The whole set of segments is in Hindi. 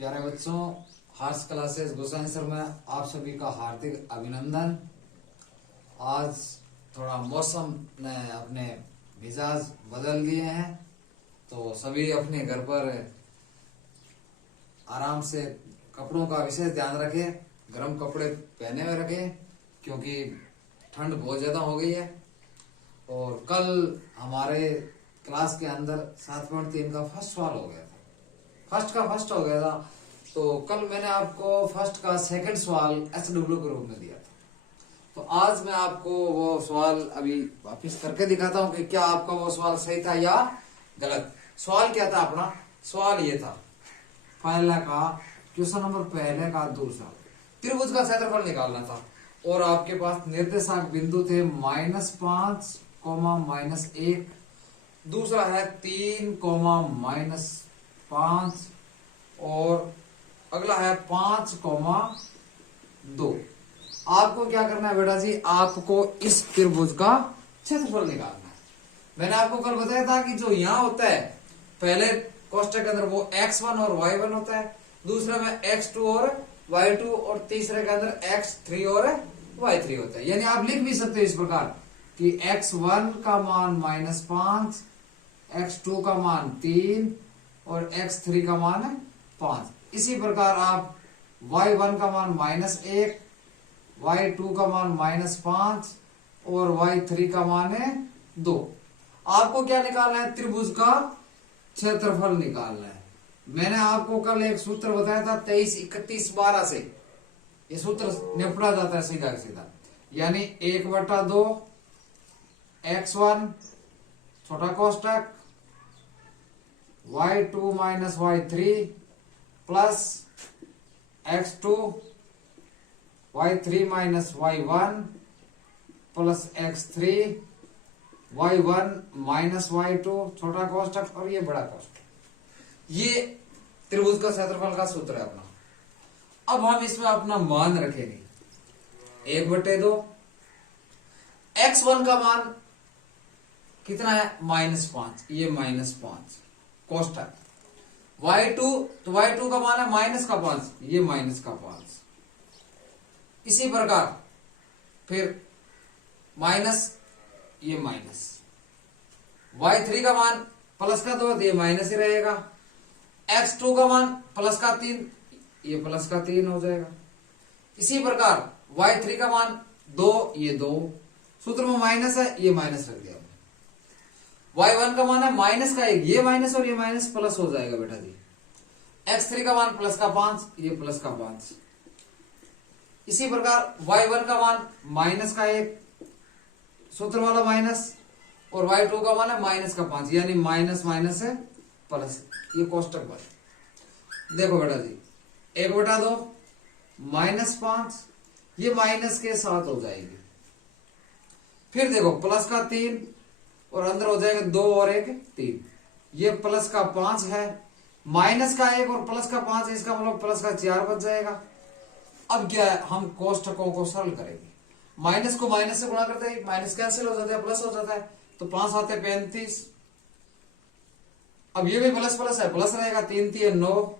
प्यारे बच्चों, हर्ष क्लासेस गोसाई सर में आप सभी का हार्दिक अभिनंदन। आज थोड़ा मौसम ने अपने मिजाज बदल दिए हैं, तो सभी अपने घर पर आराम से कपड़ों का विशेष ध्यान रखें, गर्म कपड़े पहने हुए रखें क्योंकि ठंड बहुत ज्यादा हो गई है। और कल हमारे क्लास के अंदर 7.3 का फर्स्ट सवाल हो गया था, फर्स्ट हो गया था। तो कल मैंने आपको फर्स्ट का सेकंड सवाल SW के रूप में दिया था। तो आज मैं आपको वो सवाल अभी वापस करके दिखाता हूँ कि क्या आपका वो सवाल सही था या गलत। सवाल क्या था अपना? सवाल ये था, पहला का क्वेश्चन नंबर पहले का दूसरा त्रिभुज का क्षेत्रफल निकालना था और आपके पास निर्देशांक बिंदु थे -5, -1, दूसरा है 3, -5 और अगला है 5, 2। आपको क्या करना है बेटा जी? आपको इस त्रिभुज का क्षेत्रफल निकालना है। मैंने आपको कल बताया था कि जो यहां होता है पहले कोष्टक के अंदर वो x1 और y1 होता है, दूसरे में x2 और y2 और तीसरे के अंदर x3 और y3 होता है। यानी आप लिख भी सकते हो इस प्रकार कि x1 का मान -5, x2 का मान 3 और x3 का मान 5। इसी प्रकार आप y1 का मान -1, y2 का मान -5 और y3 का मान 2। आपको क्या निकालना है? त्रिभुज का क्षेत्रफल निकालना है। मैंने आपको कल एक सूत्र बताया था 23, 31, 12 से ये सूत्र निपटा जाता है सीधा सीधा। यानी 1/2 x1 छोटा कोष्टक y2 - y3 plus x2 y3 - y1 plus x3 y1 - y2 छोटा कोष्टक और ये बड़ा कोष्टक। ये त्रिभुज का क्षेत्रफल का सूत्र है अपना। अब हम इसमें अपना मान रखेंगे 1/2। x1 का मान कितना है? -5, ये -5 कोष्टक। y2 तो y2 का मान है -5, ये -5। इसी प्रकार फिर माइनस, ये माइनस। y3 का मान +2 तो ये माइनस ही रहेगा। x2 का मान +3, ये +3 हो जाएगा। इसी प्रकार y3 का मान 2, ये 2। सूत्र में माइनस है, ये माइनस रख दिया। y1 का मान है -1, ये माइनस और ये माइनस प्लस हो जाएगा बेटा जी। x3 का मान +5, ये +5। इसी प्रकार y1 का मान -1, सूत्र वाला माइनस, और y2 का मान है -5, यानी माइनस माइनस है प्लस, ये कोष्टक बन। देखो बेटा जी 1/2 -5, ये माइनस के साथ हो जाएगी। फिर देखो +3 और अंदर हो जाएगा 2 और 1 3, ये +5 है, -1 और +5, इसका मतलब +4 बच जाएगा। अब क्या है? हम कोष्टकों को सरल करेंगे। माइनस को माइनस से गुणा करते हैं, माइनस कैंसिल हो जाता है, प्लस हो जाता है, तो 5 आते 35। अब ये भी प्लस प्लस है, प्लस रहेगा, 3 3 9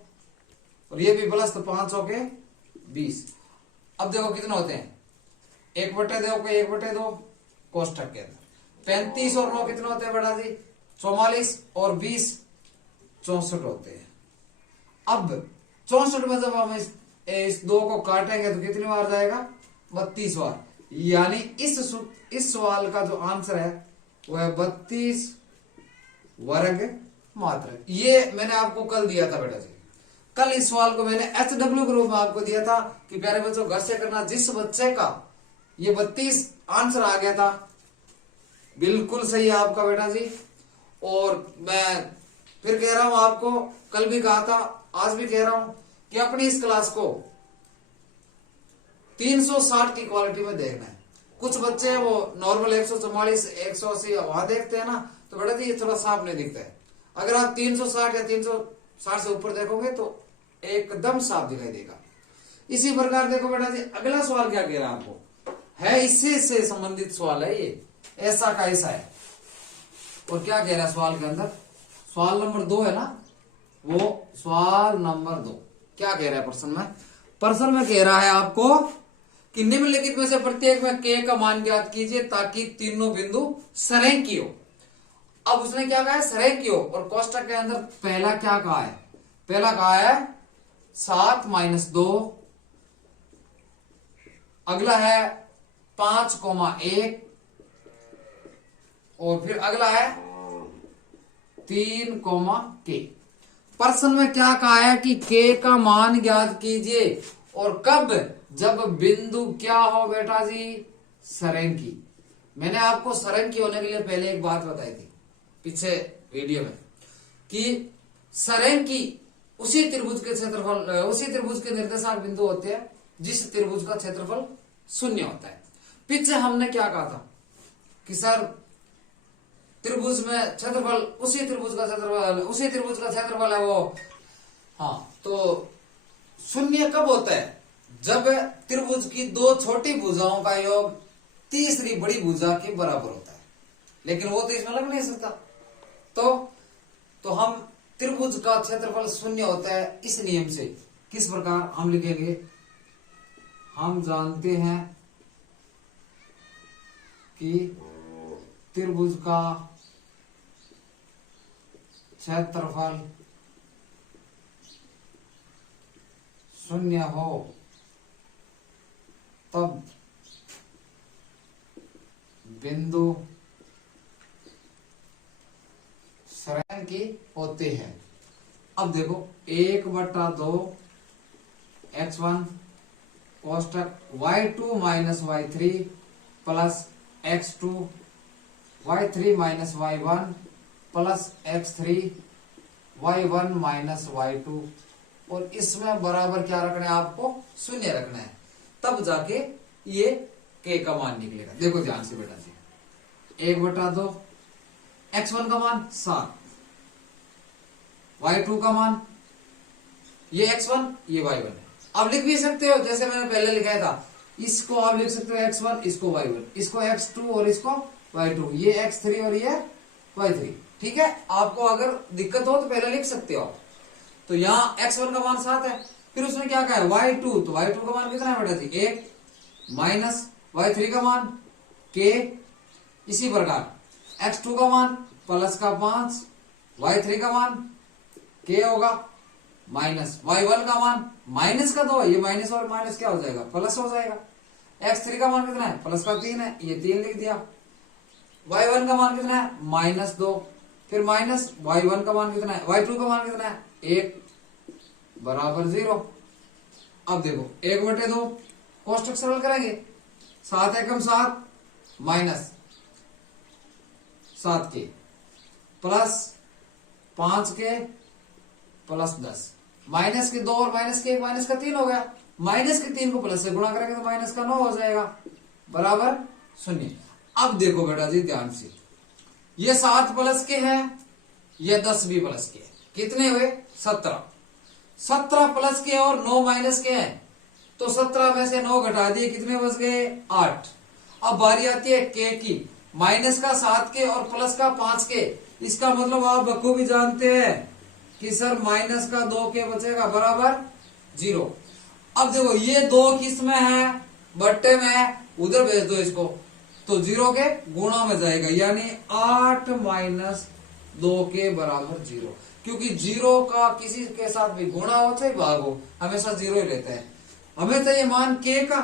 और ये भी प्लस, तो 5 हो गए 20। अब देखो कितने होते हैं? 1/2 को 1/2 कोष्टक के अंदर 35 और 9 कितने होते हैं बेटा जी? 44 और 20 64 होते हैं। अब 64 में जब हम इस 2 को काटेंगे तो कितनी बार जाएगा? 32 बार। यानी इस सवाल का जो आंसर है वो है 32 वर्ग मात्रा। ये मैंने आपको कल दिया था बेटा जी। कल इस सवाल को मैंने SW के रूप में आपको दिया था कि प्यारे बच्चों घर से करना। जिस बच्चे का ये 32 आंसर आ गया था, बिल्कुल सही है आपका बेटा जी। और मैं फिर कह रहा हूं, आपको कल भी कहा था, आज भी कह रहा हूं कि अपनी इस क्लास को 360 की क्वालिटी में देखना है। कुछ बच्चे वो नॉर्मल 144, 180 वहां देखते हैं ना, तो बेटा जी ये थोड़ा साफ नहीं दिखता है। अगर आप 360 या 360 से ऊपर देखोगे तो एकदम साफ दिखाई देगा। इसी प्रकार देखो बेटा जी अगला सवाल क्या कह रहा है आपको, है इससे से संबंधित सवाल है ये, ऐसा का ऐसा है। और क्या कह रहा है सवाल के अंदर? सवाल नंबर 2 है ना, वो सवाल नंबर 2 क्या कह रहा है प्रश्न में? प्रश्न में कह रहा है आपको कि निम्नलिखित में से प्रत्येक में k का मान ज्ञात कीजिए ताकि तीनों बिंदु सरेखी हो। अब उसने क्या कहा है? सरेखी हो। और कोष्टक के अंदर पहला क्या कहा है? पहला कहा है 7 - 2, अगला है 5,1 और फिर अगला है 3, k। प्रश्न में क्या कहा है कि k का मान ज्ञात कीजिए और कब? जब बिंदु क्या हो बेटा जी? सरेखी। मैंने आपको सरेखी होने के लिए पहले एक बात बताई थी पीछे वीडियो में कि सरेखी उसी त्रिभुज के क्षेत्रफल, उसी त्रिभुज के निर्देशांक बिंदु होते हैं जिस त्रिभुज का क्षेत्रफल 0 होता है। पीछे हमने क्या कहा था कि सर त्रिभुज में क्षेत्रफल उसी त्रिभुज का क्षेत्रफल है वो। हाँ, तो 0 कब होता है? जब त्रिभुज की दो छोटी भुजाओं का योग तीसरी बड़ी भुजा के बराबर होता है, लेकिन वो तो इसमें लग नहीं सकता। तो हम त्रिभुज का क्षेत्रफल 0 होता है इस नियम से। किस प्रकार हम लिखेंगे? हम जानते हैं कि त्रिभुज का क्षेत्रफल 0 हो तब बिंदु सरेखी होते हैं। अब देखो 1/2 x1 कोष्टक y2 - y3 plus x2 y3 - y1 plus x3 y1 - y2 और इसमें बराबर क्या रखना है? आपको 0 रखना है, तब जाके ये k का मान निकलेगा। देखो ध्यान से बेटा जी, 1/2 x1 का मान 7, y2 का मान ये x1 ये y1 है। अब लिख भी सकते हो जैसे मैंने पहले लिखाया था, इसको आप लिख सकते हो x1, इसको y1, इसको x2 और इसको y2, ये x3 और ये y3। ठीक है, आपको अगर दिक्कत हो तो पहले लिख सकते हो। तो यहाँ x1 का मान 7 है, फिर उसने क्या कहा है y2, तो y2 का मान कितना है बेटा जी? 1 माइनस y3 का मान k। इसी प्रकार x2 का मान प्लस का 5, y3 का मान k होगा माइनस y1 का मान माइनस का 2, ये माइनस और माइनस क्या हो जाएगा? प्लस हो जाएगा। x3 का मान कितना है? प्लस का 3 है, ये 3 लिख दिया। y1 का मान कितना है? -2, फिर माइनस y1 का मान कितना है? y2 का मान कितना है? 1 बराबर 0। अब देखो 1/2 कोष्टक सरल करेंगे, 7 एकम 7 minus 7k plus 5k plus 10 minus के 2 और माइनस के 1 माइनस का 3 हो गया। माइनस के 3 को प्लस से गुणा करेंगे तो माइनस का 9 हो जाएगा बराबर 0। अब देखो बेटा जी ध्यान से, ये 7 प्लस के है, ये 10 भी प्लस के है, कितने हुए? 17। 17 प्लस के और 9 माइनस के हैं, तो 17 में से 9 घटा दिए, कितने बच गए? 8। अब बारी आती है के की, माइनस का 7 के और प्लस का 5 के। इसका मतलब आप बखूबी जानते हैं कि सर माइनस का 2 के बचेगा बराबर 0। अब देखो ये 2 किस में है? बट्टे में है, उधर भेज दो इसको, तो 0 के गुणा में जाएगा, यानी 8 माइनस 2 के बराबर 0। क्योंकि 0 का किसी के साथ भी गुणा हो चाहे भाग हो, हमेशा 0 ही लेते हैं। हमें तो ये मान k का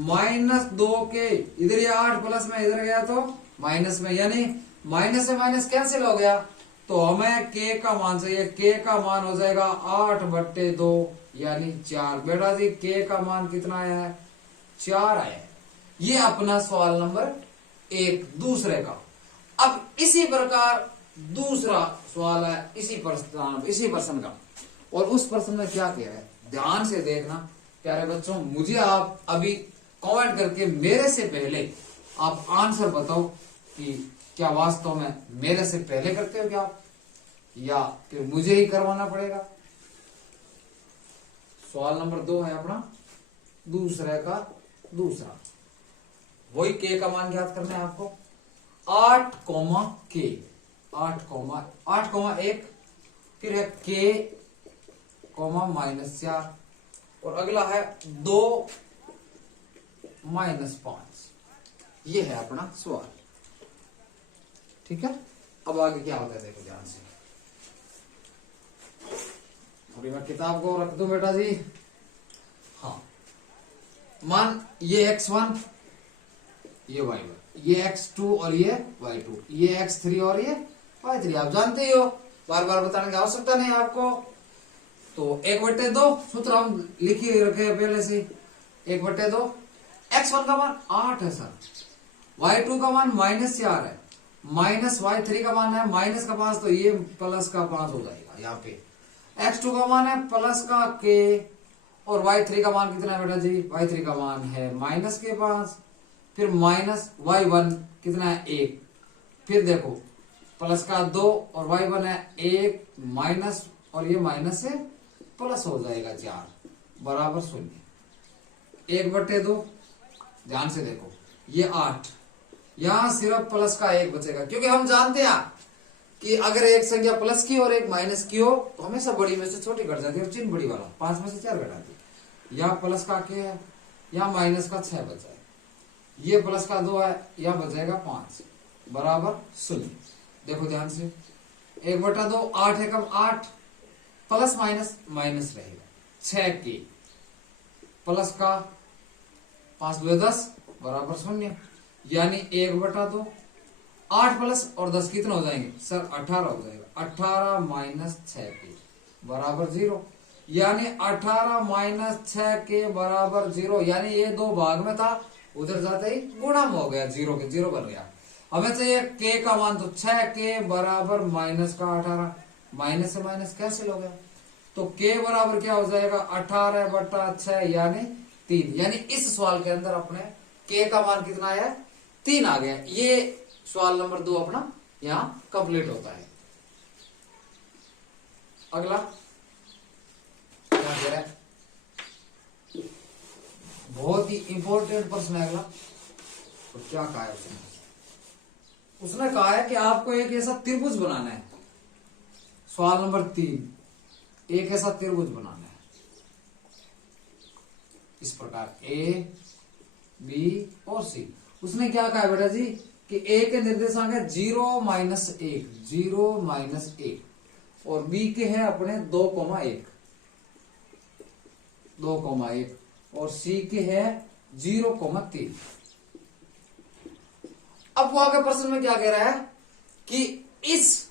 -2k, इधर ये 8 प्लस में इधर गया तो माइनस में, यानी माइनस से माइनस कैंसिल हो गया, तो हमें k का मान चाहिए। k का मान हो जाएगा 8/2 यानी 4। बेटा जी k का मान कितना आया है? 4 आया है। ये अपना सवाल नंबर 1 दूसरे का। अब इसी प्रकार दूसरा सवाल है इसी प्रश्न का, और उस प्रश्न में क्या कह रहा है ध्यान से देखना प्यारे बच्चों। मुझे आप अभी कमेंट करके मेरे से पहले आप आंसर बताओ कि क्या वास्तव में मेरे से पहले करते हो क्या आप, या फिर मुझे ही करवाना पड़ेगा। सवाल नंबर 2 है अपना दूसरे का दूसरा, वही k का मान ज्ञात करना है आपको। 8,k 8,1 फिर है k कॉमा -4, और अगला है 2 -5। ये है अपना सवाल। ठीक है, अब आगे क्या होता है देखो ध्यान से। अभी मैं किताब को रख दूं बेटा जी। हाँ, मान ये x1, ये y1, ये x2 और ये y2, ये x3 और ये y3। आप जानते ही हो, बार बार बताने की आवश्यकता नहीं है आपको। तो 1/2 सूत्र हम लिख ही रखे हैं पहले से। 1/2, x1 का मान 8 है सर, y2 का मान -4 है, माइनस y3 का मान है -5, तो ये प्लस का 5 हो जाएगा यहाँ पे। x2 का मान है प्लस का k, और y3 का मान कितना है बेटा जी? y3 का मान है -5, फिर माइनस y1 कितना है 1, फिर देखो प्लस का 2 और y1 है 1 माइनस, और ये माइनस से प्लस हो जाएगा 4 बराबर 0। 1/2, ध्यान से देखो ये 8, यहां सिर्फ प्लस का 1 बचेगा, क्योंकि हम जानते हैं कि अगर एक संख्या प्लस की और एक माइनस की हो तो हमेशा बड़ी में से छोटी घट जाती है, और चिन्ह बड़ी वाला 5 में से 4 घटाती है। यहाँ प्लस का k है, यहाँ माइनस का 6 बचा है, ये प्लस का 2 है, यहाँ बचेगा 5 बराबर 0। देखो ध्यान से, 1/2, 8 है कम 8, प्लस माइनस माइनस रहेगा 6k, प्लस का 5 2 10 बराबर 0, यानी 1/2, 8 प्लस और 10 कितना हो जाएंगे सर? 18 हो जाएगा। 18 माइनस 6k बराबर 0, यानी 18 - 6k बराबर 0, यानी ये 2 भाग में था, उधर जाते ही गुणा में हो गया, 0 के 0 बन गया। हमें चाहिए k का मान, तो 6k बराबर माइनस का 18, माइनस से माइनस कैंसिल हो गया, तो k बराबर क्या हो जाएगा? 18/6 यानी 3। यानी इस सवाल के अंदर अपने k का मान कितना है? 3 आ गया। ये सवाल नंबर 2 अपना यहां कंप्लीट होता है। अगला क्या कह रहा है? बहुत ही इंपॉर्टेंट प्रश्न है अगला। तो क्या कहा है उसने कहा है कि आपको एक ऐसा त्रिभुज बनाना है। सवाल नंबर 3, एक ऐसा त्रिभुज बनाना है इस प्रकार A, B और C। उसने क्या कहा है बेटा जी कि A के निर्देशांक है 0 - 1, 0 - 1, और B के है अपने 2,1, 2,1, और C के है 0,3। अब वो आगे प्रश्न में क्या कह रहा है कि इस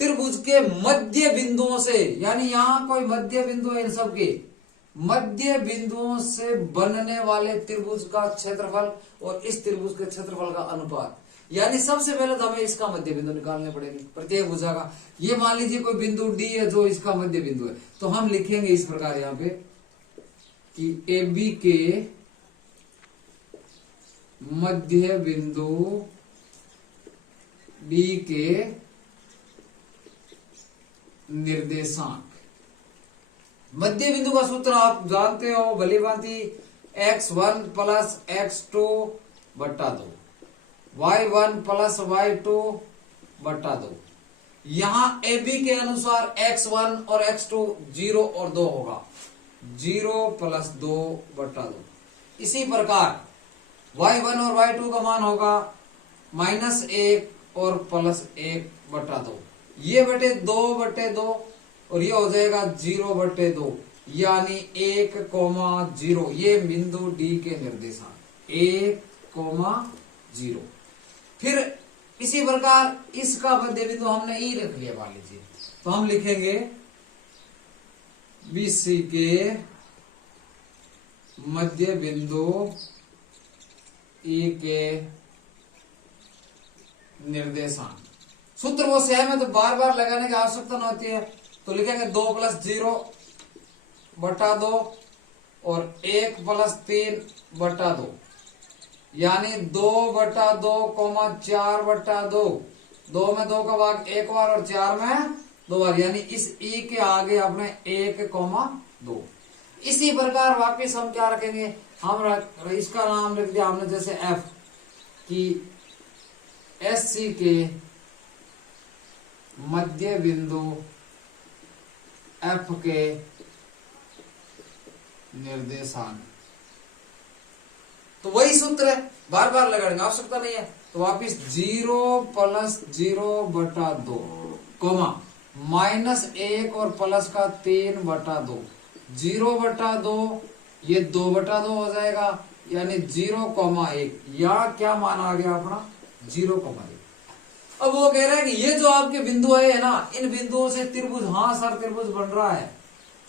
त्रिभुज के मध्य बिंदुओं से, यानी यहां कोई मध्य बिंदु है, इन सबके मध्य बिंदुओं से बनने वाले त्रिभुज का क्षेत्रफल और इस त्रिभुज के क्षेत्रफल का अनुपात। यानी सबसे पहले तो हमें इसका मध्य बिंदु निकालने पड़ेंगे प्रत्येक भुजा का। ये मान लीजिए कोई बिंदु डी है जो इसका मध्य बिंदु है, तो हम लिखेंगे इस प्रकार यहां पे कि ए बी के मध्य बिंदु डी के निर्देशांक। मध्य बिंदु का सूत्र आप जानते हो भली भांति, x1 + x2 बट्टा 2, y1 + y2 बट्टा 2। यहां ए बी के अनुसार x1 और x2 0 और 2 होगा, 0 + 2 बट्टा 2। इसी प्रकार y1 और y2 का मान होगा -1 और +1 बट्टा 2। ये बटे 2/2 और ये हो जाएगा 0/2, यानी 1,0। ये बिंदु डी के निर्देशांक 1,0। फिर इसी प्रकार इसका मध्य बिंदु हमने ई रख लिया मान लीजिए, तो हम लिखेंगे BC के मध्य बिंदु ई के निर्देशांक। सूत्र वो सेम है तो बार बार लगाने की आवश्यकता नहीं होती है, तो लिखेंगे 2 + 0 बटा 2 और 1 + 3 बटा 2, यानी 2/2, 4/2। 2 में 2 का भाग 1 बार और 4 में 2 बार, यानी इस ई के आगे अपने 1,2। इसी प्रकार वापिस हम क्या रखेंगे, हम इसका नाम लिख दिया हमने जैसे F की SC के मध्य बिंदु एफ के निर्देशांक। तो वही सूत्र है, बार बार लगाने आवश्यकता नहीं है। तो वापिस 0+0/2 कोमा -1 और प्लस का 3/2, 0/2 ये 2/2 हो जाएगा, यानी 0,1। यहाँ क्या मान आ गया अपना 0,1। अब वो कह रहा है कि ये जो आपके बिंदु है ना, इन बिंदुओं से त्रिभुज, हाँ सर त्रिभुज बन रहा है,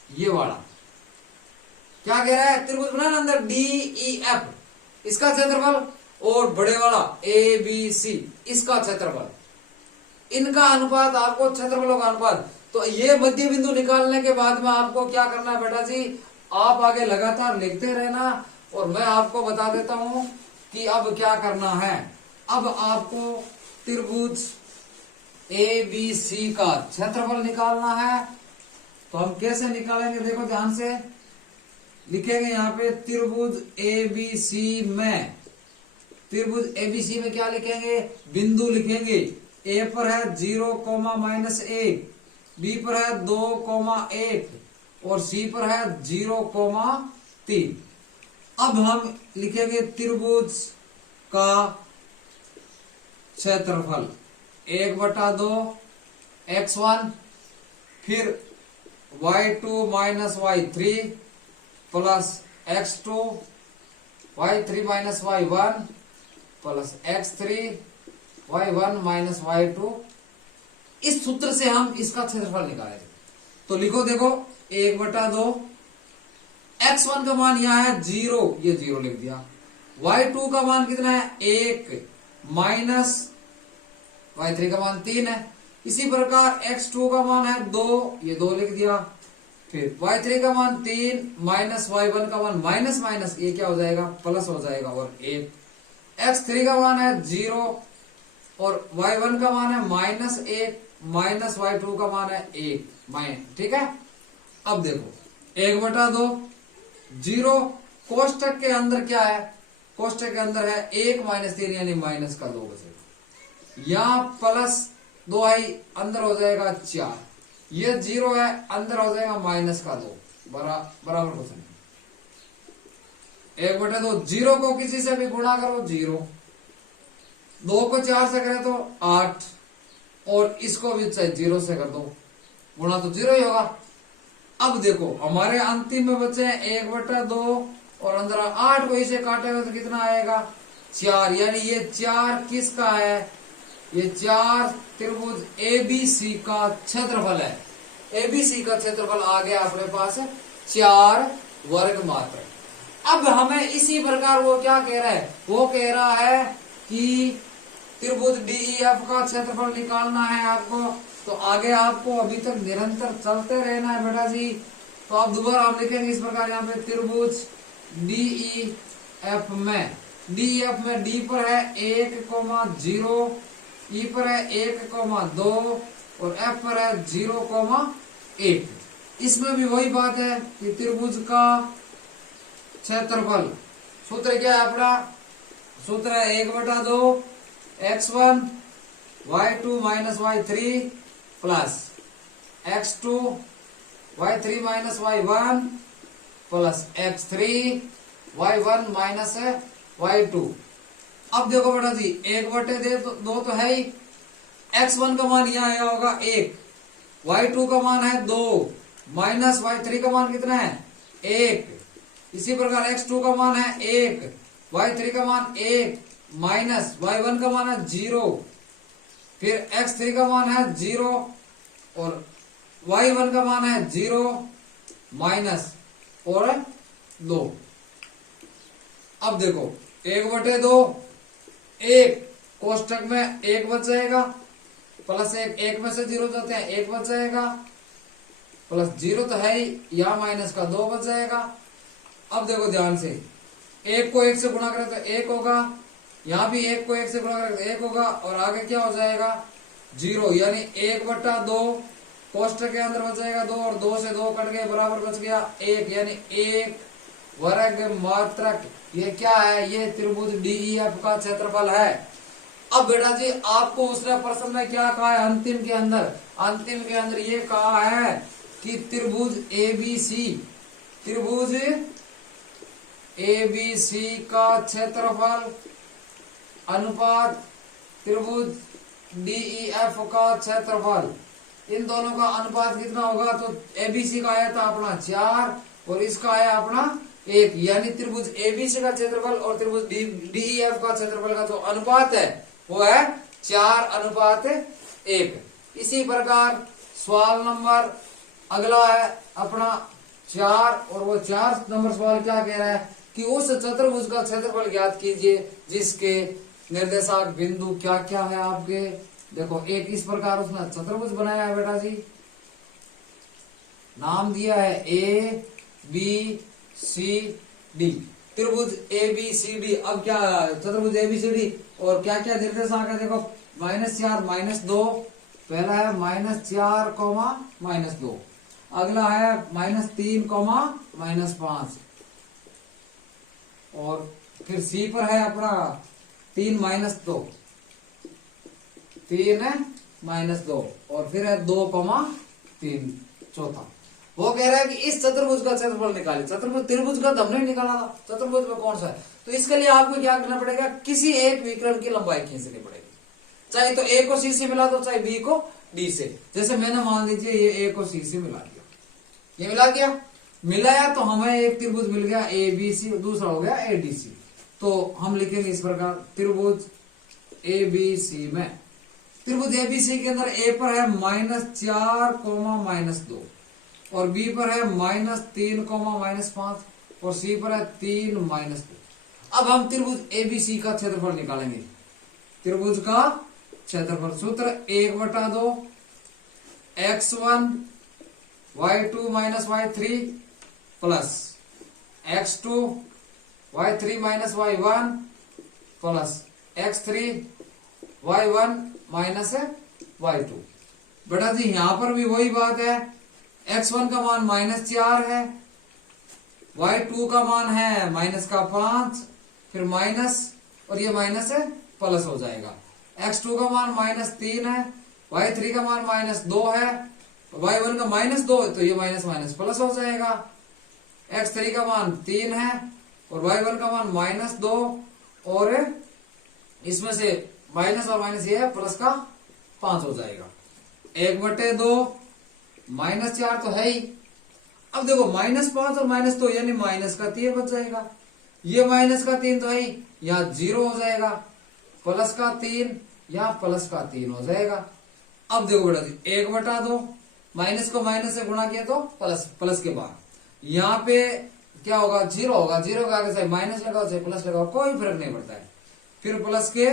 ये वाला क्या कह रहा है, त्रिभुज बना ना अंदर DEF, इसका क्षेत्रफल, और बड़े वाला ABC इसका क्षेत्रफल, इनका अनुपात, आपको क्षेत्रफलों का अनुपात। तो ये मध्य बिंदु निकालने के बाद में आपको क्या करना है बेटा जी, आप आगे लगातार लिखते रहना, और मैं आपको बता देता हूं कि अब क्या करना है। अब आपको त्रिभुज ABC का क्षेत्रफल निकालना है। तो हम कैसे निकालेंगे, देखो ध्यान से लिखेंगे यहाँ पे, त्रिभुज ABC में, त्रिभुज ABC में क्या लिखेंगे, बिंदु लिखेंगे। A पर है 0,-1, B पर है 2,1 और C पर है 0,3। अब हम लिखेंगे त्रिभुज का क्षेत्रफल 1/2 x1, फिर y2 - y3 plus x2, y3 - y1 plus x3, y1 - y2। इस सूत्र से हम इसका क्षेत्रफल निकालेंगे। तो लिखो, देखो 1/2, x1 का मान यहां है 0, ये 0 लिख दिया। y2 का मान कितना है 1, माइनस y3 का मान 3 है। इसी प्रकार x2 का मान है 2, ये 2 लिख दिया। फिर y3 का मान 3 माइनस y1 का मान माइनस माइनस, ये क्या हो जाएगा, प्लस हो जाएगा, और 1। x3 का मान है 0 और y1 का मान है -1 माइनस y2 का मान है 1, ठीक है। अब देखो 1/2, 0 कोष्टक के अंदर क्या है, कोष्टक के अंदर है 1 - 3 यानी माइनस का 2 बचेगा। यहाँ प्लस 2 आई, अंदर हो जाएगा 4, ये 0 है, अंदर हो जाएगा माइनस का 2, बराबर कुछ नहीं। 1/2, 0 को किसी से भी गुणा करो 0, 2 को 4 से करे तो 8, और इसको भी चाहे 0 से कर दो, गुणा तो 0 ही होगा। अब देखो हमारे अंतिम में बचे 1/2 और अंदर 8 को इसे काटेगा तो कितना आएगा 4, यानी ये 4 किसका है, ये 4 त्रिभुज ABC का क्षेत्रफल है। ABC का क्षेत्रफल आ गया अपने पास 4 वर्ग मात्र। अब हमें इसी प्रकार वो क्या कह रहा है, वो कह रहा है कि त्रिभुज DEF का क्षेत्रफल निकालना है आपको। तो आगे आपको अभी तक निरंतर चलते रहना है बेटा जी। तो आप दोबारा हम लिखेंगे इस प्रकार, यहाँ पे त्रिभुज DEF में, DEF में D पर है 1,0, E पर है 1,2 और F पर है 0,1। इसमें भी वही बात है कि त्रिभुज का क्षेत्रफल, सूत्र क्या है अपना, सूत्र है 1/2 x1 y2 - y3 plus x2 y3 - y1 plus x3 y1 - y2। अब देखो बेटा जी 1/2 तो है ही, x1 का मान यहाँ आया होगा 1, y2 का मान है 2 माइनस y3 का मान कितना है 1। इसी प्रकार x2 का मान है 1, y3 का मान 1 माइनस y1 का मान है 0, फिर x3 का मान है 0 और y1 का मान है 0 माइनस और 2। अब देखो 1/2, 1 कोष्टक में 1 बच जाएगा, प्लस 1 में से 0 जाते हैं 1 बच जाएगा, प्लस 0 तो है ही, यहाँ माइनस का 2 बच जाएगा। अब देखो ध्यान से, 1 को 1 से गुणा करें तो 1 होगा, यहाँ भी 1 को 1 से गुणा करें तो 1 होगा, और आगे क्या हो जाएगा 0, यानी 1/2 कोष्टक के अंदर बच जाएगा 2 और 2 से 2 कट गए, बराबर बच गया 1, यानी 1 वर्ग मात्रक। ये क्या है, ये त्रिभुज DEF का क्षेत्रफल है। अब बेटा जी आपको उसने प्रश्न में क्या कहा है, अंतिम के अंदर ये कहा है कि त्रिभुज एबीसी का क्षेत्रफल अनुपात त्रिभुज डीईएफ का क्षेत्रफल, इन दोनों का अनुपात कितना होगा? तो एबीसी का आया था अपना 4 और इसका आया अपना 1, यानी त्रिभुज एबीसी का क्षेत्रफल और त्रिभुज डीईएफ का क्षेत्रफल का जो अनुपात है वो है 4:1। इसी प्रकार सवाल नंबर अगला है अपना 4, और वो 4 नंबर सवाल क्या कह रहा है कि उस चतुर्भुज का क्षेत्रफल ज्ञात कीजिए जिसके निर्देशांक बिंदु क्या क्या है आपके। देखो एक इस प्रकार उसने चतुर्भुज बनाया है बेटा जी, नाम दिया है ए बी सी डी, त्रिभुज ए बी सी डी। अब क्या चतुर्भुज ए बी सी डी और क्या क्या निर्देशांक है? देखो -4 -2, पहला है -4, -2, अगला है -3, -5, और फिर सी पर है अपना 3 -2, 3 -2, और फिर है 2, 3, चौथा। वो कह रहा है कि इस चतुर्भुज का क्षेत्रफल निकाले। त्रिभुज का तो हमने निकाला था, चतुर्भुज में कौन सा है? तो इसके लिए आपको क्या करना पड़ेगा? किसी एक विकर्ण की लंबाई खींचनी पड़ेगी, चाहे तो ए को सी से मिला दो, चाहे बी को डी से। जैसे मैंने मान लीजिए ये ए को सी से मिला दिया, ये मिला दिया, मिलाया तो हमें एक त्रिभुज मिल गया ए बी सी, दूसरा हो गया ए डी सी। तो हम लिखेंगे इस प्रकार, त्रिभुज ए बी सी में, त्रिभुज ए बी सी के अंदर ए पर है -4, -2, और बी पर है -3, -5, और सी पर है 3, -2। अब हम त्रिभुज एबीसी का क्षेत्रफल निकालेंगे। त्रिभुज का क्षेत्रफल सूत्र 1/2 x1 y2 - y3 plus x2 y3 - y1 plus x3 y1 - y2। बेटा जी यहां पर भी वही बात है, x1 का मान -4 है, y2 का मान है -5, फिर माइनस और ये माइनस है प्लस हो जाएगा। x2 का मान -3 है, y3 का मान -2 है, y1 का -2 है तो ये माइनस माइनस प्लस हो जाएगा। x3 का मान 3 है और y1 का मान -2, और इसमें से माइनस और माइनस ये है प्लस का 5 हो जाएगा। 1/2 -4 तो है ही। अब देखो -5 और -2 यानी माइनस का 3 बच जाएगा, ये माइनस का 3 तो है ही, यहाँ 0 हो जाएगा, प्लस का 3 यहाँ प्लस का 3 हो जाएगा। अब देखो बेटा जी 1/2 माइनस को माइनस से गुणा किया तो प्लस, प्लस के बाद यहाँ पे क्या होगा? 0 होगा, 0 के आगे चाहे माइनस लगाओ चाहे प्लस लगाओ कोई फर्क नहीं पड़ता है। फिर प्लस के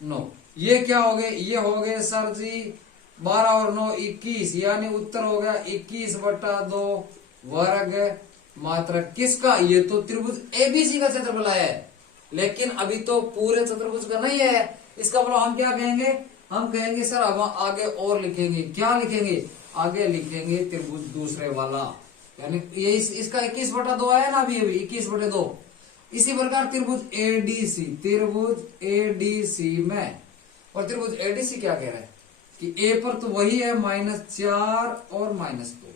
9, ये क्या हो गए? ये हो गए सर जी 12 और 9 21, यानी उत्तर हो गया 21/2 वर्ग मात्रक। किसका? ये तो त्रिभुज एबीसी का क्षेत्रफल है, लेकिन अभी तो पूरे चतुर्भुज का नहीं है। इसका मतलब हम क्या कहेंगे? हम कहेंगे सर अब आगे और लिखेंगे। क्या लिखेंगे? आगे लिखेंगे त्रिभुज दूसरे वाला, यानी ये इसका 21/2 आया ना अभी 21/2। इसी प्रकार त्रिभुज एडीसी, त्रिभुज एडीसी में, और त्रिभुज एडीसी क्या कह रहा है कि ए पर तो वही है -4 और -2,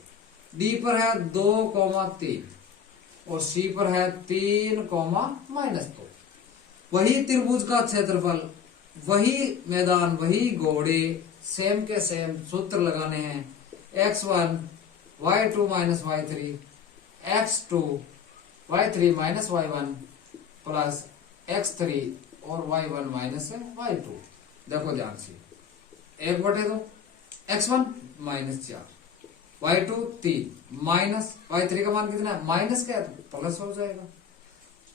डी पर है 2, 3, और सी पर है 3, -2। वही त्रिभुज का क्षेत्रफल, वही मैदान, वही घोड़े, सेम के सेम सूत्र लगाने हैं। x1 y2 - y3 x2 y3 - y1 plus x3 और y1 - y2। देखो ध्यान से 1/2 x1 -4, y2 3, माइनस y3 का मान कितना है? माइनस क्या है? प्लस हो जाएगा।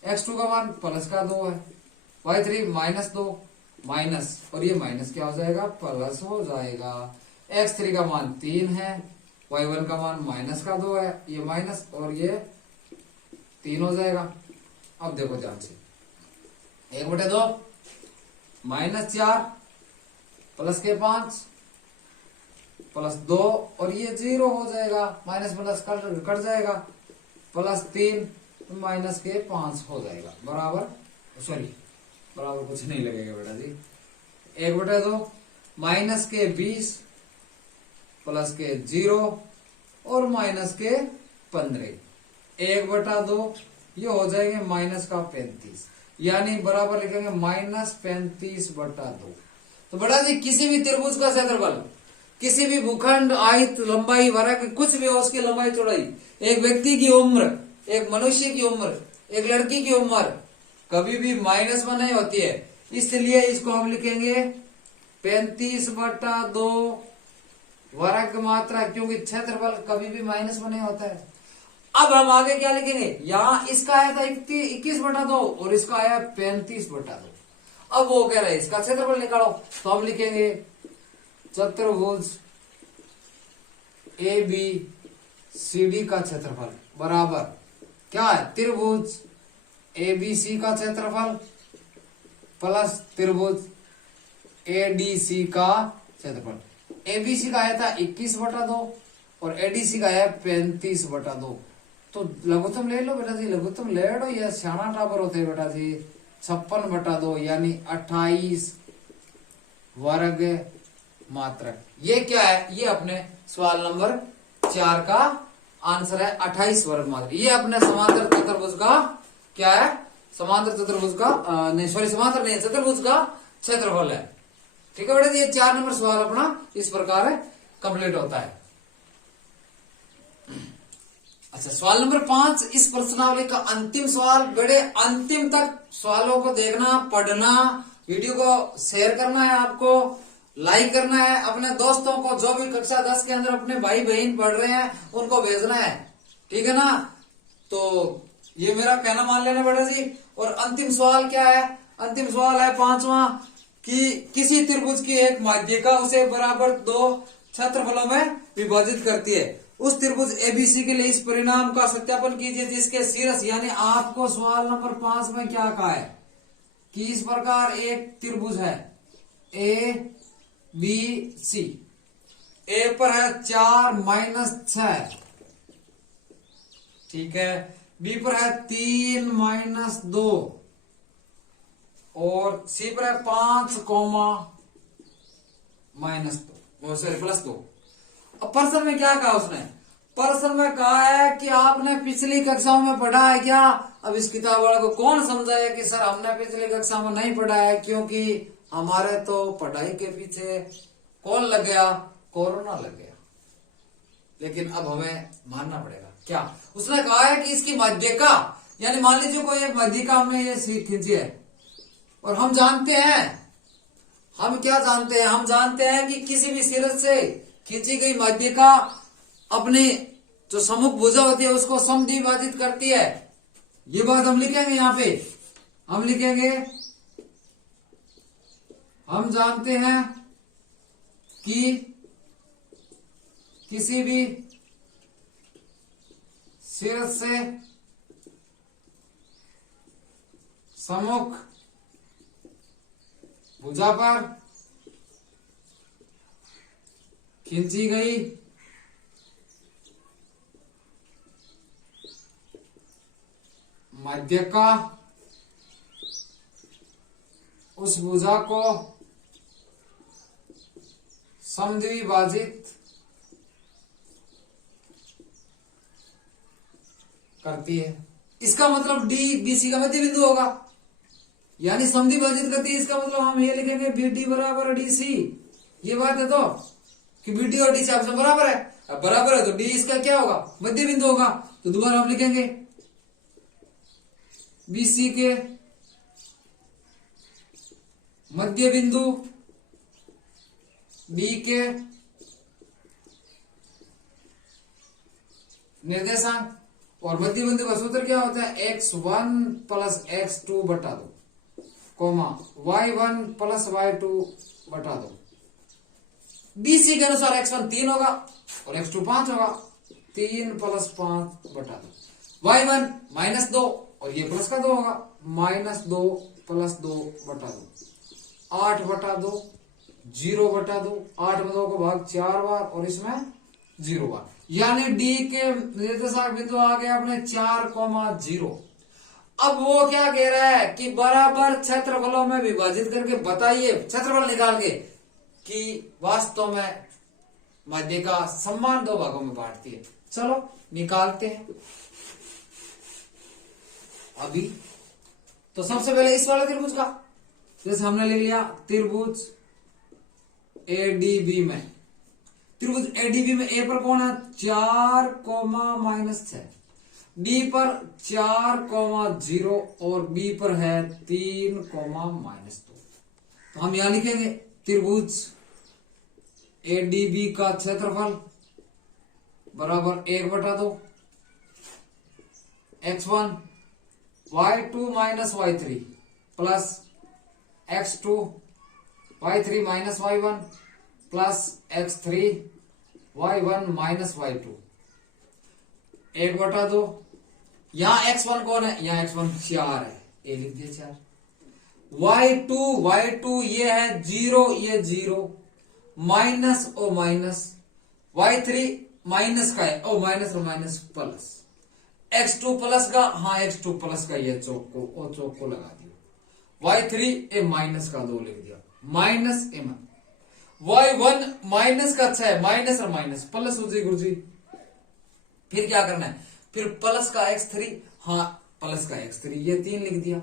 x2 का मान प्लस का 2 है, y3 -2 माइनस, और ये माइनस क्या हो जाएगा? प्लस हो जाएगा। x3 का मान 3 है, y1 का मान माइनस का 2 है, ये माइनस और ये 3 हो जाएगा। अब देखो ध्यान से 1/2 -4 प्लस के 5 प्लस 2, और ये 0 हो जाएगा, माइनस प्लस कट जाएगा, प्लस 3 माइनस के 5 हो जाएगा, बराबर, सॉरी बराबर कुछ नहीं लगेगा बेटा जी। 1/2 माइनस के 20 प्लस के 0 और माइनस के 15, 1/2, ये हो जाएंगे माइनस का 35, यानी बराबर लिखेंगे -35/2। तो बेटा जी किसी भी त्रिभुज का क्षेत्रफल, किसी भी भूखंड, आयत, लंबाई, वर्ग, कुछ भी हो उसकी लंबाई चौड़ाई, एक व्यक्ति की उम्र, एक मनुष्य की उम्र, एक लड़की की उम्र कभी भी -1 नहीं होती है, इसलिए इसको हम लिखेंगे 35/2 वर्ग मात्रा, क्योंकि क्षेत्रफल कभी भी -1 नहीं होता है। अब हम आगे क्या लिखेंगे, यहाँ इसका आया था 21/2 और इसका आया 35/2। अब वो कह रहे हैं इसका क्षेत्रफल निकालो, तो हम लिखेंगे चतुर्भुज ABCD का क्षेत्रफल बराबर क्या है, त्रिभुज ABC का क्षेत्रफल प्लस त्रिभुज ADC का क्षेत्रफल। ABC का आया था 21/2 और ADC का आया 35/2। तो लघुत्तम ले लो बेटा जी, लघुत्तम ले लो, यह सियाना टाबर होते हैं बेटा जी। 56/2 यानी 28 वर्ग मात्रक। ये क्या है, ये अपने सवाल नंबर 4 का आंसर है, 28 वर्ग मात्रक। ये अपने समांतर चतुर्भुज का क्या है, समांतर चतुर्भुज का नहीं सॉरी समांतर नहीं, चतुर्भुज का क्षेत्रफल है। ठीक है बेटा जी, ये 4 नंबर सवाल अपना इस प्रकार कंप्लीट होता है। अच्छा, सवाल नंबर 5 इस प्रश्नावली का अंतिम सवाल। बड़े अंतिम तक सवालों को देखना, पढ़ना, वीडियो को शेयर करना है, आपको लाइक करना है, अपने दोस्तों को जो भी कक्षा 10 के अंदर अपने भाई बहन पढ़ रहे हैं उनको भेजना है, ठीक है ना। तो ये मेरा कहना मान लेना बेटा जी। और अंतिम सवाल क्या है, अंतिम सवाल है 5वां कि किसी त्रिभुज की एक माध्यिका उसे बराबर 2 क्षेत्रफलों में विभाजित करती है। उस त्रिभुज ABC के लिए इस परिणाम का सत्यापन कीजिए जिसके शीर्ष, यानी आपको सवाल नंबर 5 में क्या कहा है कि इस प्रकार एक त्रिभुज है ABC, A पर है 4 - 6, ठीक है, B पर है 3 - 2 और C पर है 5, +2। अब प्रश्न में क्या कहा उसने, प्रश्न में कहा है कि आपने पिछली कक्षाओं में पढ़ा है क्या। अब इस किताब वाले को कौन समझाया कि सर हमने पिछली कक्षा में नहीं पढ़ा है, क्योंकि हमारे तो पढ़ाई के पीछे कौन लग गया, कोरोना लग गया। लेकिन अब हमें मानना पड़ेगा क्या, उसने कहा है कि इसकी माध्यिका, यानी मान लीजिए कोई एक माध्यिका हमने ये सीट खींची है और हम जानते हैं, हम क्या जानते हैं, हम जानते हैं कि किसी भी शीर्ष से खींची गई माध्यिका अपनी जो सम्मुख भुजा होती है उसको समद्विभाजित करती है। ये बात हम लिखेंगे, यहां पे हम लिखेंगे, हम जानते हैं कि किसी भी शीर्ष से सम्मुख भुजा पर खींची गई माध्यिका उस भुजा को समद्विभाजित करती है। इसका मतलब डी BC का मध्य बिंदु होगा, यानी समद्विभाजित करती है। इसका मतलब हम ये लिखेंगे BD बराबर DC। ये बात है तो कि BD और DC आपस में बराबर है, अब बराबर है तो D इसका क्या होगा, मध्य बिंदु होगा। तो दोबारा हम लिखेंगे BC के मध्य बिंदु B के निर्देशांक, और मध्य बिंदु का सूत्र क्या होता है, x1 + x2/2, y1 + y2/2। BC के अनुसार x1 3 होगा और x2 5 होगा, 3 + 5/2। y1 -2 और ये प्लस का 2 होगा, -2 + 2/2, 8/2, 0/2, 8 में 2 को भाग 4 बार और इसमें 0 बार, यानी D के निर्देशांक बिंदु आ गए अपने 4, 0। अब वो क्या कह रहा है कि बराबर क्षेत्रफलों में विभाजित करके बताइए, क्षेत्रफल निकाल के, कि वास्तव में मध्य का समान दो भागों में बांटती है। चलो निकालते हैं अभी। तो सबसे पहले इस वाले त्रिभुज का, जैसे हमने ले लिया त्रिभुज एडीबी में, त्रिभुज एडीबी में ए पर कौन है 4, -6, डी पर 4, 0 और बी पर है 3, -2। तो हम यहां लिखेंगे त्रिभुज एडीबी का क्षेत्रफल बराबर 1/2 x1 y2 - y3 plus x2 y3 - y1 plus x3 y1 - y2 1/2। यहां x1 कौन है, यहां x1 4 है, ए लिख दिया 4। y2 ये है 0, ये 0 minus O minus, y3 minus का है, ओ माइनस और माइनस प्लस, x2 प्लस का, हाँ x2 प्लस का ये चौक को, ओ चौक को लगा दिया, y3 ए माइनस का 2 लिख दिया, माइनस ए y1 माइनस का 6, माइनस और माइनस प्लस हो जी गुरुजी। फिर क्या करना है, फिर प्लस का x3, हाँ प्लस का x3 ये 3 लिख दिया,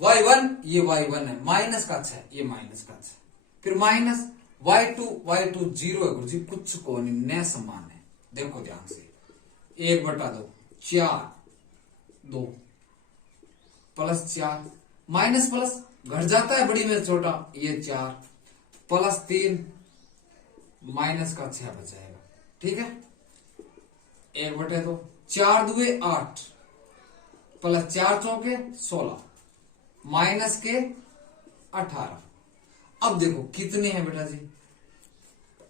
y1 ये y1 है माइनस का 6, ये माइनस का 6, फिर माइनस y2 0 है गुरुजी, कुछ को नहीं समान है, देखो ध्यान से 1/2 4 2 प्लस 4 माइनस प्लस घट जाता है बड़ी में छोटा, ये 4 प्लस 3 माइनस का 6 बचाएगा, ठीक है 1/2 4 2 8 प्लस 4 चौके 16 माइनस के 18। अब देखो कितने हैं बेटा जी,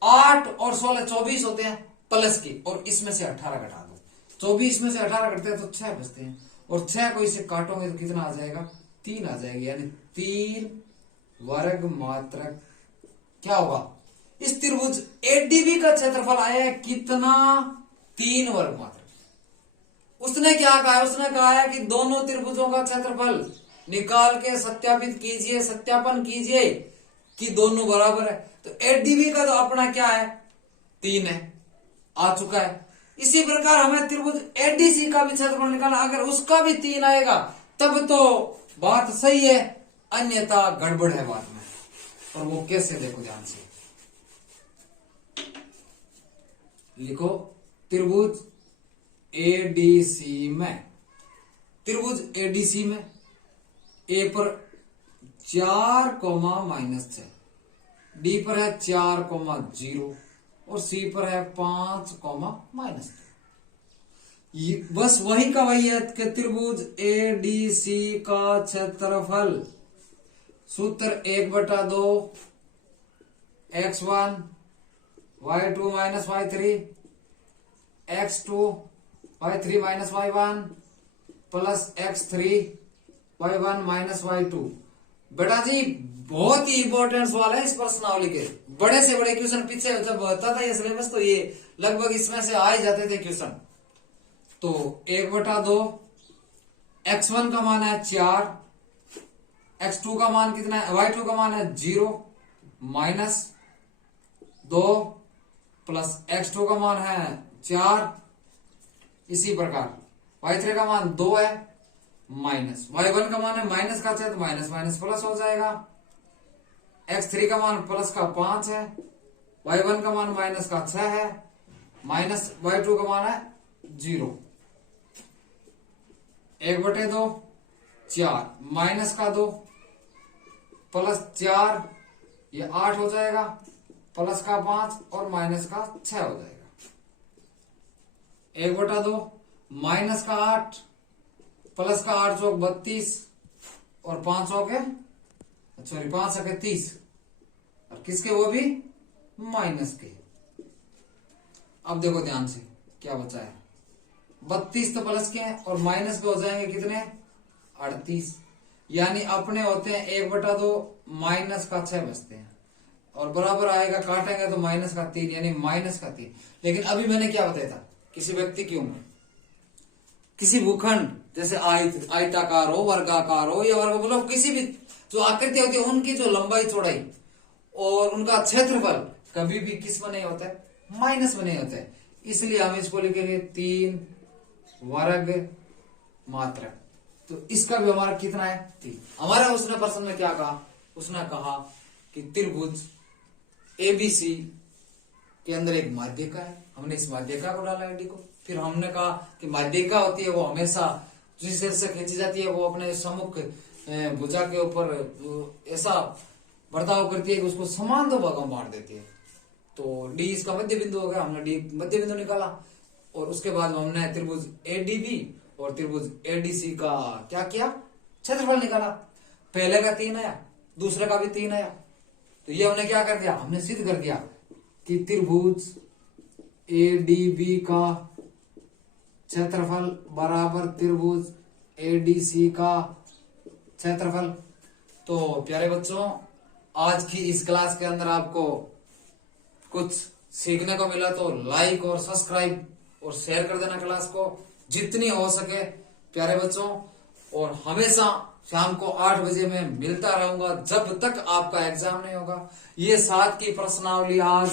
8 और 16 24 होते हैं प्लस के, और इसमें से 18 घटा दो, 24 में से 18 घटते हैं तो 6 बचते हैं, और 6 को इसे काटोगे तो कितना आ जाएगा 3 आ जाएगी, यानी 3 वर्ग मात्रक क्या होगा, इस त्रिभुज एडीबी का क्षेत्रफल आया है कितना 3 वर्ग मात्रक। उसने क्या कहा है, उसने कहा है कि दोनों त्रिभुजों का क्षेत्रफल निकाल के सत्यापित कीजिए, सत्यापन कीजिए कि दोनों बराबर है। तो एडीबी का तो अपना क्या है 3 है, आ चुका है। इसी प्रकार हमें त्रिभुज एडीसी का भी क्षेत्रफल निकालना, अगर उसका भी 3 आएगा तब तो बात सही है, अन्यथा गड़बड़ है बात में। और वो कैसे, देखो ध्यान से लिखो, त्रिभुज एडीसी में, त्रिभुज एडीसी में ए पर 4, -6, डी पर है 4, 0 और सी पर है 5, -2। बस वही का वही है कि त्रिभुज एडीसी का क्षेत्रफल सूत्र 1/2 x1 y2 - y3 x2 y3 - y1 plus x3 y1 - y2। बेटा जी बहुत ही इंपॉर्टेंट सवाल है इस प्रश्नावली के, बड़े से बड़े क्वेश्चन पीछे जब होता था ये सिलेबस तो ये लगभग इसमें से आ ही जाते थे क्वेश्चन। तो 1/2 x1 का मान है 4, x2 का मान कितना है, y2 का मान है 0 -2 प्लस x2 का मान है 4, इसी प्रकार y3 का मान 2 है माइनस, y1 का मान है माइनस का 6 तो माइनस माइनस प्लस हो जाएगा, x3 का मान प्लस का 5 है, y1 का मान माइनस का 6 है, माइनस y2 का मान है 0, 1/2 4 माइनस का 2 प्लस 4 ये 8 हो जाएगा, प्लस का 5 और माइनस का 6 हो जाएगा, 1/2 माइनस का 8 प्लस का 8 चौक 32 और 5 चौके सॉरी 5 सके 30, और किसके वो भी माइनस के। अब देखो ध्यान से क्या बचा है, 32 तो प्लस के हैं और माइनस के हो जाएंगे कितने 38, यानी अपने होते हैं 1/2 माइनस का 6 बचते हैं, और बराबर आएगा काटेंगे तो माइनस का 3 यानी माइनस का 3। लेकिन अभी मैंने क्या बताया था, किसी व्यक्ति की उम्र, किसी भूखंड जैसे आयताकार हो, वर्गाकार हो या वर्ग मतलब किसी भी जो आकृति होती है उनकी जो लंबाई चौड़ाई और उनका क्षेत्रफल कभी भी किस में नहीं होता है माइनस में नहीं होते, इसलिए हम इसको लिखेंगे 3 वर्ग मात्रक। तो इसका भी हमारा कितना है 3। हमारा उसने प्रश्न में क्या कहा, उसने कहा कि त्रिभुज एबीसी के अंदर एक माध्यिका है, हमने इस माध्यिका को डाला डी को। फिर हमने कहा कि माध्यिका होती है वो हमेशा जिस सिर से खींची जाती है वो अपने सम्मुख भुजा के ऊपर ऐसा बर्ताव करती है कि उसको समान दो भागों में बांट देती है। तो डी इसका मध्य बिंदु हो गया, हमने डी मध्य बिंदु निकाला। और उसके बाद हमने त्रिभुज एडीबी और त्रिभुज एडीसी का क्या किया, क्षेत्रफल निकाला। पहले का 3 आया, दूसरे का भी 3 आया। तो ये हमने क्या कर दिया, हमने सिद्ध कर दिया कि त्रिभुज एडीबी का क्षेत्रफल बराबर त्रिभुज एडीसी का क्षेत्रफल। तो प्यारे बच्चों, आज की इस क्लास के अंदर आपको कुछ सीखने को मिला तो लाइक और सब्सक्राइब और शेयर कर देना क्लास को जितनी हो सके प्यारे बच्चों। और हमेशा शाम को 8 बजे मैं मिलता रहूंगा जब तक आपका एग्जाम नहीं होगा। ये 7 की प्रश्नावली आज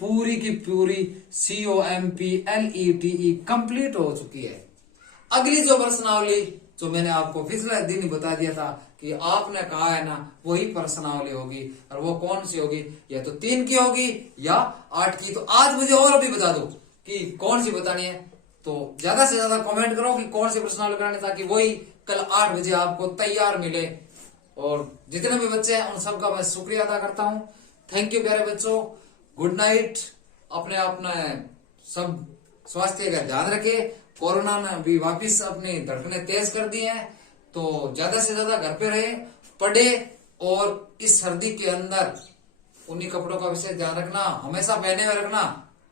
पूरी की पूरी COMPLETE कंप्लीट हो चुकी है। अगली जो प्रश्नावली जो मैंने आपको पिछले दिन ही बता दिया था कि आपने कहा है ना, वही प्रश्नावली होगी। और वो कौन सी होगी, या तो 3 की होगी या 8 की। तो आज मुझे और अभी बता दो कि कौन सी बतानी है। तो ज्यादा से ज्यादा कमेंट करो कि कौन सी प्रश्नावली करानी, ताकि वही कल 8 बजे आपको तैयार मिले। और जितने भी बच्चे हैं उन सबका मैं शुक्रिया अदा करता हूं। थैंक यू प्यारे बच्चों, गुड नाइट। अपने अपना सब स्वास्थ्य का ध्यान रखे। कोरोना ने भी वापिस अपनी धड़कने तेज कर दी हैं, तो ज्यादा से ज्यादा घर पे रहे, पढ़े। और इस सर्दी के अंदर उन्हीं कपड़ों का विशेष ध्यान रखना, हमेशा पहने हुए रखना,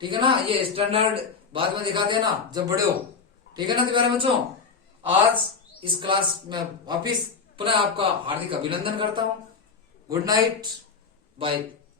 ठीक है ना। ये स्टैंडर्ड बाद में दिखा देना जब बड़े हो, ठीक है ना। तो प्यारे बच्चों, आज इस क्लास में वापिस पुनः आपका हार्दिक अभिनंदन करता हूं। Good night, bye.